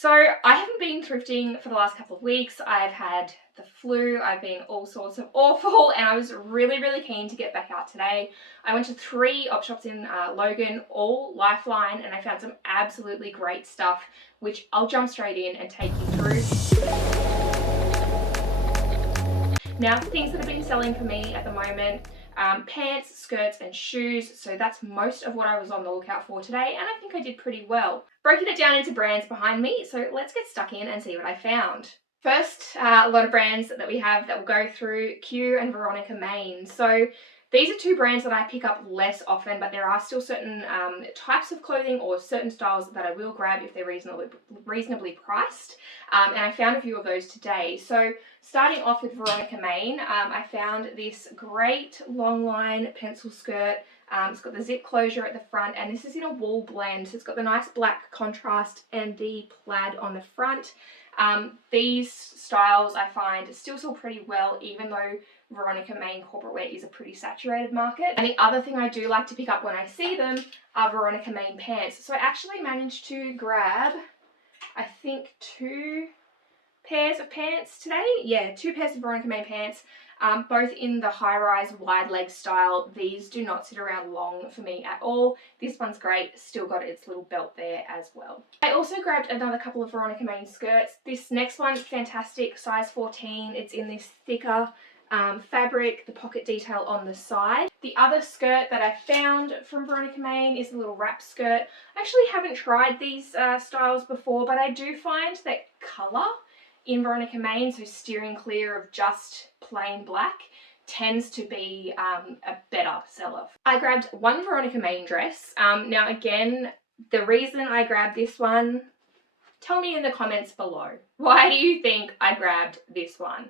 So I haven't been thrifting for the last couple of weeks. I've had the flu, I've been all sorts of awful, and I was really keen to get back out today. I went to 3 op shops in Logan, all Lifeline, and I found some absolutely great stuff, which I'll jump straight in and take you through. Now, things that have been selling for me at the moment, pants, skirts and shoes. So that's most of what I was on the lookout for today, and I think I did pretty well. Broken it down into brands behind me, so let's get stuck in and see what I found. First, a lot of brands that we have that will go through, Q and Veronica Maine. So these are 2 brands that I pick up less often, but there are still certain types of clothing or certain styles that I will grab if they're reasonably priced. And I found a few of those today. So starting off with Veronica Maine, I found this great long line pencil skirt. It's got the zip closure at the front, and this is in a wool blend. So it's got the nice black contrast and the plaid on the front. These styles I find still sell pretty well, even though Veronica Maine corporate wear is a pretty saturated market. And the other thing I do like to pick up when I see them are Veronica Maine pants. So I actually managed to grab, I think, 2 pairs of pants today. Yeah, 2 pairs of Veronica Maine pants, both in the high-rise wide leg style. These do not sit around long for me at all. This one's great, still got its little belt there as well. I also grabbed another couple of Veronica Maine skirts. This next one, fantastic, size 14. It's in this thicker fabric, the pocket detail on the side. The other skirt that I found from Veronica Maine is a little wrap skirt. I actually haven't tried these styles before, but I do find that colour in Veronica Maine, so steering clear of just plain black, tends to be a better seller. I grabbed one Veronica Maine dress. Now again, the reason I grabbed this one, tell me in the comments below. Why do you think I grabbed this one?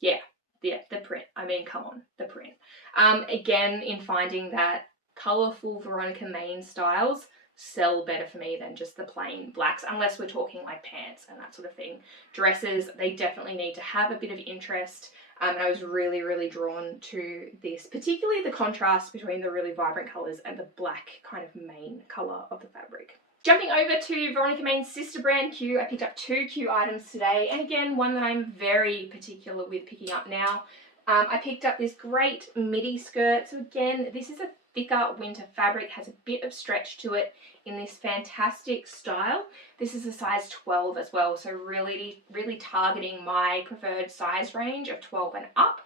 Yeah, the print. I mean, come on, the print. Again, in finding that colourful Veronica Maine styles sell better for me than just the plain blacks, unless we're talking like pants and that sort of thing. Dresses, they definitely need to have a bit of interest, and I was really drawn to this, particularly the contrast between the really vibrant colours and the black kind of main colour of the fabric. Jumping over to Veronica Maine's sister brand, Q, I picked up 2 Q items today, and again, one that I'm very particular with picking up now. I picked up this great midi skirt. So again, this is a thicker winter fabric, has a bit of stretch to it in this fantastic style. This is a size 12 as well, so really targeting my preferred size range of 12 and up.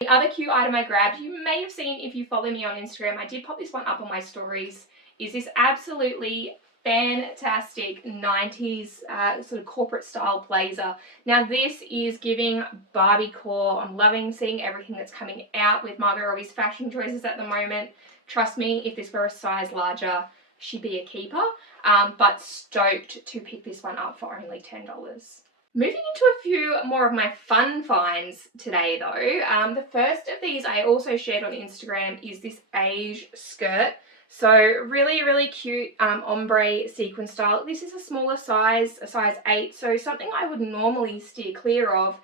The other Q item I grabbed, you may have seen if you follow me on Instagram, I did pop this one up on my stories, is this absolutely fantastic 90s sort of corporate style blazer. Now this is giving Barbie core. I'm loving seeing everything that's coming out with Margot Robbie's fashion choices at the moment. Trust me, if this were a size larger, she'd be a keeper, but stoked to pick this one up for only $10. Moving into a few more of my fun finds today though. The first of these I also shared on Instagram is this beige skirt. So really cute ombre sequin style. This is a smaller size, a size 8, so something I would normally steer clear of.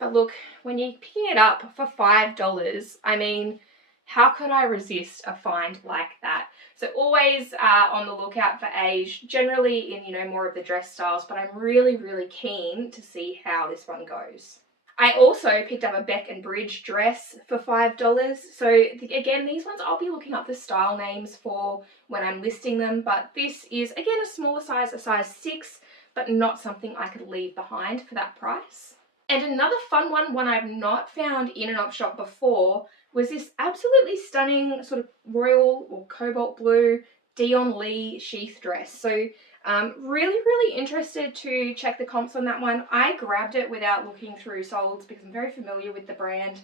But look, when you're picking it up for $5, I mean, how could I resist a find like that? So always on the lookout for age, generally in, more of the dress styles, but I'm really keen to see how this one goes. I also picked up a Bec+Bridge dress for $5. So again, these ones I'll be looking up the style names for when I'm listing them, but this is again a smaller size, a size 6, but not something I could leave behind for that price. And another fun one I've not found in an op shop before, was this absolutely stunning sort of royal or cobalt blue Dion Lee sheath dress. So really interested to check the comps on that one. I grabbed it without looking through solds because I'm very familiar with the brand.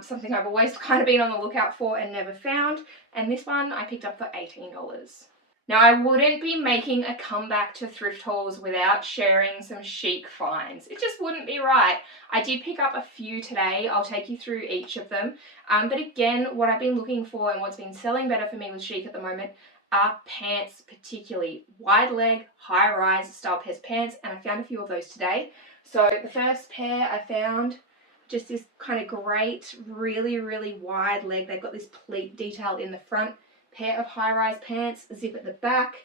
Something I've always kind of been on the lookout for and never found. And this one I picked up for $18. Now I wouldn't be making a comeback to thrift hauls without sharing some chic finds. It just wouldn't be right. I did pick up a few today. I'll take you through each of them. But again, what I've been looking for and what's been selling better for me with chic at the moment are pants, particularly wide leg, high rise style pairs of pants, and I found a few of those today. So the first pair I found, just this kind of great, really wide leg. They've got this pleat detail in the front, pair of high rise pants, zip at the back.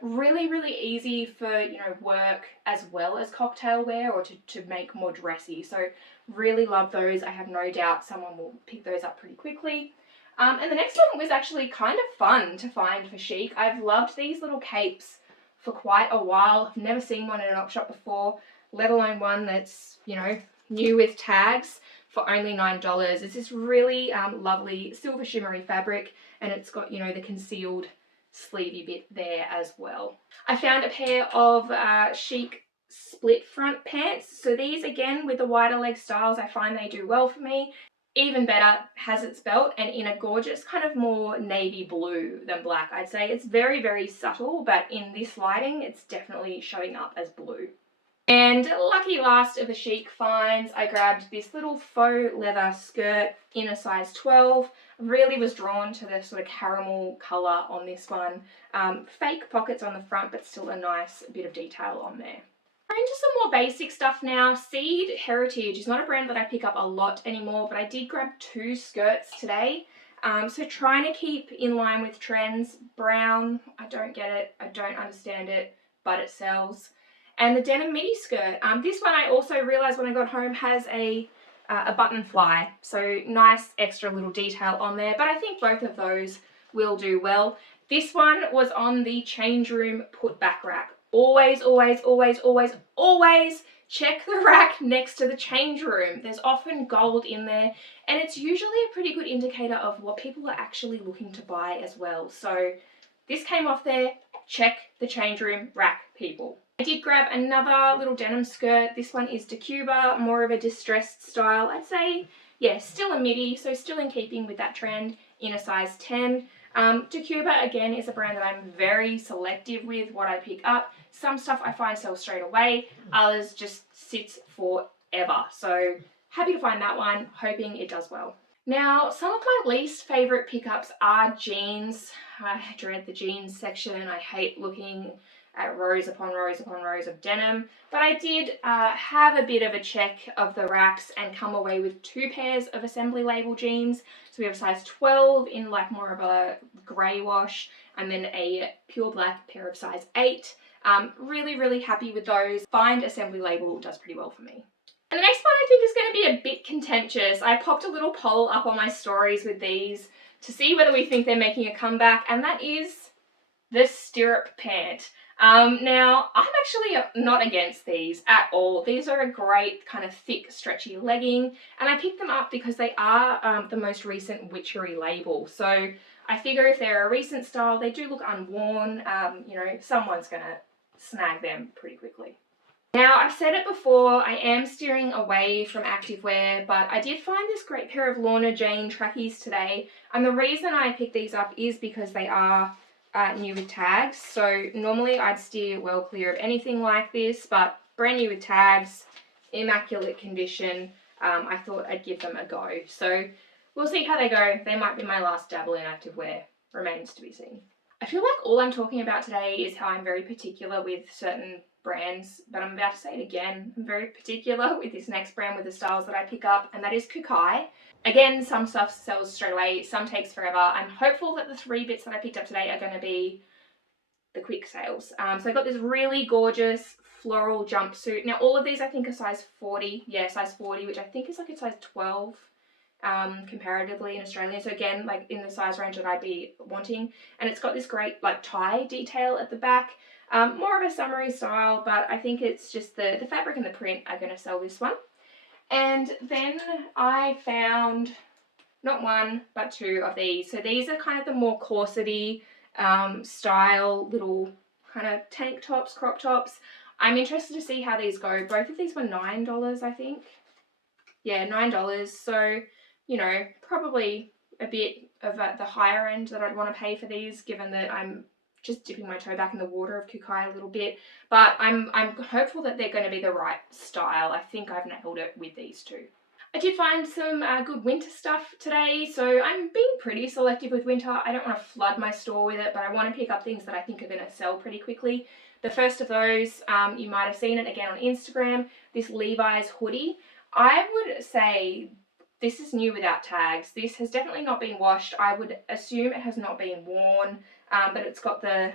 Really, really easy for, you know, work as well as cocktail wear, or to make more dressy. So really love those. I have no doubt someone will pick those up pretty quickly. And the next one was actually kind of fun to find for Chic. I've loved these little capes for quite a while. I've never seen one in an op shop before, let alone one that's, you know, new with tags, for only $9. It's this really lovely silver shimmery fabric, and it's got, you know, the concealed sleevey bit there as well. I found a pair of Chic split front pants. So these, again, with the wider leg styles, I find they do well for me. Even better, has its belt, and in a gorgeous kind of more navy blue than black. I'd say it's very, very subtle, but in this lighting, it's definitely showing up as blue. And lucky last of the Chic finds, I grabbed this little faux leather skirt in a size 12. Really was drawn to the sort of caramel colour on this one. Fake pockets on the front, but still a nice bit of detail on there. Into some more basic stuff now. Seed Heritage is not a brand that I pick up a lot anymore, but I did grab 2 skirts today. So trying to keep in line with trends. Brown, I don't get it, I don't understand it, but it sells. And the denim midi skirt. This one I also realised when I got home has a button fly, so nice extra little detail on there, but I think both of those will do well. This one was on the change room put back rack. Always, always, always, always, always check the rack next to the change room. There's often gold in there, and it's usually a pretty good indicator of what people are actually looking to buy as well. So this came off there. Check the change room rack, people. I did grab another little denim skirt. This one is Decuba, more of a distressed style. I'd say, yeah, still a midi, so still in keeping with that trend, in a size 10. Decuba, again, is a brand that I'm very selective with what I pick up. Some stuff I find sells straight away, others just sits forever. So happy to find that one, hoping it does well. Now, some of my least favourite pickups are jeans. I dread the jeans section. I hate looking at rows upon rows upon rows of denim, but I did have a bit of a check of the racks and come away with 2 pairs of assembly label jeans. So we have a size 12 in like more of a grey wash, and then a pure black pair of size 8. Really, really happy with those. Find assembly label does pretty well for me. And the next one I think is going to be a bit contentious. I popped a little poll up on my stories with these to see whether we think they're making a comeback, and that is the stirrup pant. Now, I'm actually not against these at all. These are a great kind of thick, stretchy legging, and I picked them up because they are the most recent Witchery label. So I figure if they're a recent style, they do look unworn. You know, someone's going to snag them pretty quickly. Now, I've said it before, I am steering away from activewear, but I did find this great pair of Lorna Jane trackies today, and the reason I picked these up is because they are new with tags. So normally I'd steer well clear of anything like this, but brand new with tags, immaculate condition, I thought I'd give them a go. So we'll see how they go. They might be my last dabble in activewear. Remains to be seen. I feel like all I'm talking about today is how I'm very particular with certain brands, but I'm about to say it again. I'm very particular with this next brand with the styles that I pick up, and that is Kukai. Again, some stuff sells straight away, some takes forever. I'm hopeful that the 3 bits that I picked up today are going to be the quick sales. So I got this really gorgeous floral jumpsuit. Now, all of these I think are size 40. Yeah, size 40, which I think is like a size 12 comparatively in Australia. So again, like in the size range that I'd be wanting. And it's got this great like tie detail at the back. More of a summery style, but I think it's just the fabric and the print are going to sell this one. And then I found not 1, but 2 of these. So these are kind of the more corsety style little kind of tank tops, crop tops. I'm interested to see how these go. Both of these were $9, I think. Yeah, $9. So, you know, probably a bit of the higher end that I'd want to pay for these, given that I'm just dipping my toe back in the water of Kukai a little bit, but I'm hopeful that they're going to be the right style. I think I've nailed it with these 2. I did find some good winter stuff today, so I'm being pretty selective with winter. I don't want to flood my store with it, but I want to pick up things that I think are going to sell pretty quickly. The first of those, you might have seen it again on Instagram, this Levi's hoodie. I would say this is new without tags. This has definitely not been washed. I would assume it has not been worn, but it's got the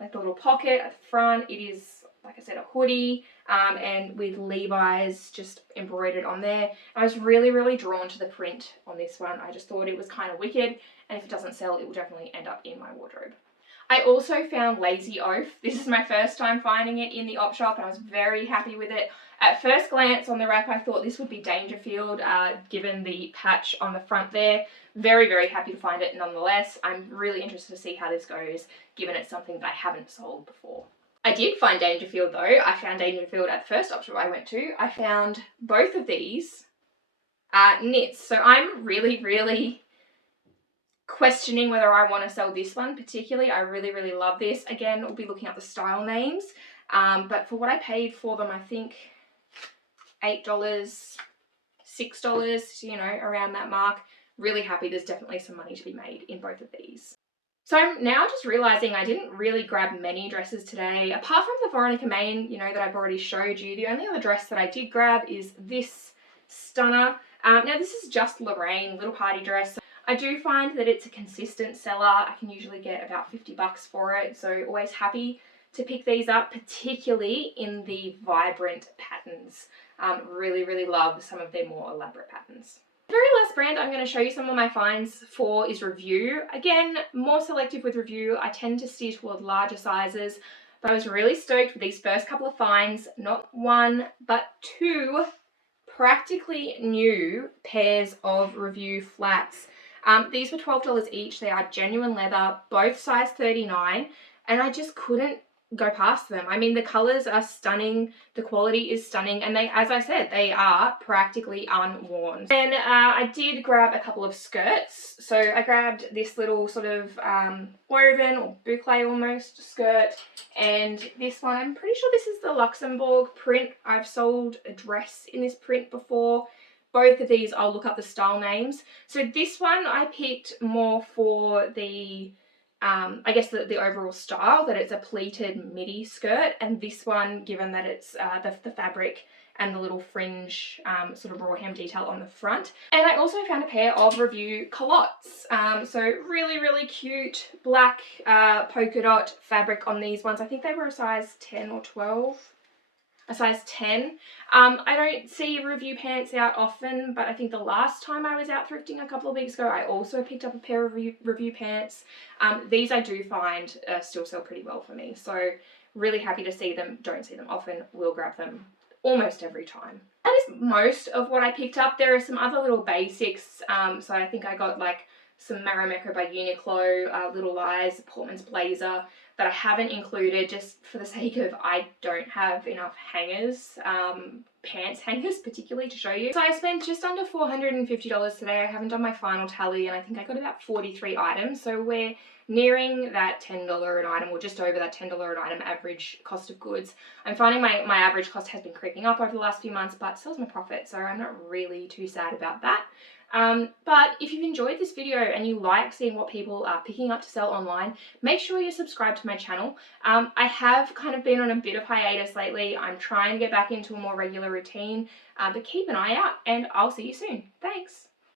like the little pocket at the front. It is, like I said, a hoodie and with Levi's just embroidered on there. I was really, really drawn to the print on this one. I just thought it was kind of wicked, and if it doesn't sell, it will definitely end up in my wardrobe. I also found Lazy Oaf. This is my first time finding it in the op shop, and I was very happy with it. At first glance on the rack, I thought this would be Dangerfield, given the patch on the front there. Very, very happy to find it nonetheless. I'm really interested to see how this goes, given it's something that I haven't sold before. I did find Dangerfield though. I found Dangerfield at the first op shop I went to. I found both of these knits. So I'm really, really questioning whether I want to sell this one particularly. I really, really love this. Again, we'll be looking up the style names. But for what I paid for them, I think $8, $6, you know, around that mark. Really happy. There's definitely some money to be made in both of these. So I'm now just realizing I didn't really grab many dresses today. Apart from the Veronica Maine, you know, that I've already showed you, the only other dress that I did grab is this stunner. Now this is just Lorraine, little party dress. I do find that it's a consistent seller. I can usually get about $50 for it, so always happy to pick these up, particularly in the vibrant patterns. Really, really love some of their more elaborate patterns. The very last brand I'm going to show you some of my finds for is Review. Again, more selective with Review. I tend to steer toward larger sizes, but I was really stoked with these first couple of finds. Not one, but two practically new pairs of Review flats. These were $12 each. They are genuine leather, both size 39, and I just couldn't go past them. I mean, the colors are stunning, the quality is stunning, and they, as I said, they are practically unworn. And I did grab a couple of skirts. So I grabbed this little sort of woven or boucle almost skirt, and this one, I'm pretty sure this is the Luxembourg print. I've sold a dress in this print before. Both of these, I'll look up the style names. So this one I picked more for the I guess the overall style, that it's a pleated midi skirt, and this one, given that it's the fabric and the little fringe sort of raw hem detail on the front. And I also found a pair of Review culottes. So really, really cute black polka dot fabric on these ones. I think they were a size 10 or 12. A size 10. I don't see Review pants out often, but I think the last time I was out thrifting a couple of weeks ago, I also picked up a pair of Review pants. These I do find still sell pretty well for me, so really happy to see them. Don't see them often, will grab them almost every time. That is most of what I picked up. There are some other little basics, so I think I got like some Marimekko by Uniqlo, Little Lies, Portman's blazer, that I haven't included just for the sake of I don't have enough hangers, pants hangers particularly, to show you. So I spent just under $450 today. I haven't done my final tally, and I think I got about 43 items. So we're nearing that $10 an item, or just over that $10 an item average cost of goods. I'm finding my average cost has been creeping up over the last few months, but still is my profit, so I'm not really too sad about that. But if you've enjoyed this video and you like seeing what people are picking up to sell online, make sure you subscribe to my channel. I have kind of been on a bit of hiatus lately. I'm trying to get back into a more regular routine, but keep an eye out and I'll see you soon. Thanks.